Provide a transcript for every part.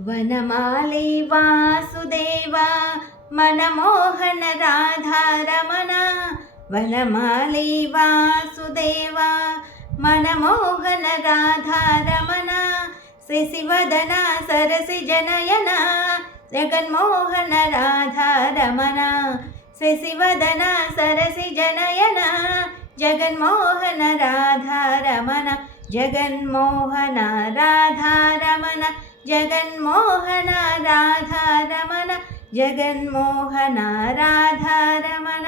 Vanamali Vasudeva మనమోహన Radha Ramana Vanamali Vasudeva మనమోహన Radha Ramana Sasivadana సరసిజనయన Jaganmohana Radha Ramana Sasivadana సరసిజనయన Jaganmohana Radha Ramana Jaganmohana Radha Ramana Jaganmohana Radha Ramana Jaganmohana Radha Ramana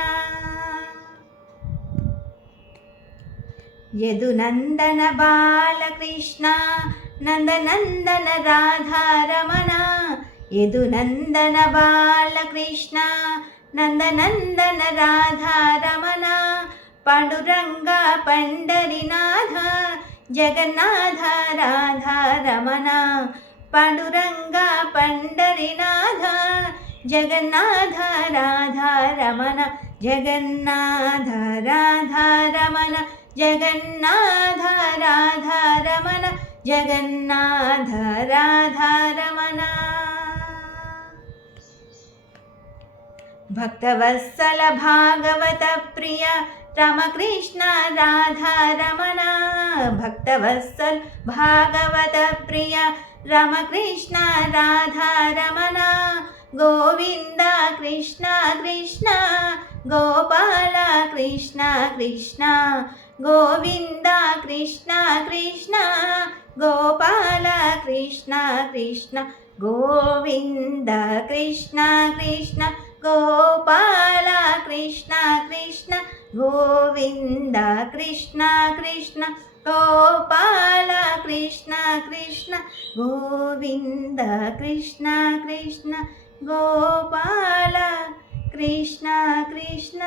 Yadunandana Balakrishna నందనందన Radha Ramana Yadunandana Balakrishna నందనందన Radha Ramana Panduranga Pandharinath Jagannath Radha Ramana Panduranga Pandharinath Jagannath Radha Ramana Jagannath Radha Ramana Jagannath Radha Ramana Jagannath Radha Ramana Bhaktavatsala Bhagavata Priya Ramakrishna Radha Ramana Bhaktavatsala Bhagavata Priya Ramakrishna Radha Ramana Govinda Krishna Krishna Gopala Krishna Krishna Govinda Krishna Krishna Gopala Krishna Krishna Govinda Krishna Krishna Gopala Krishna Krishna Govinda Krishna Krishna Gopala Krishna Krishna Govinda Krishna Krishna Gopala Krishna Krishna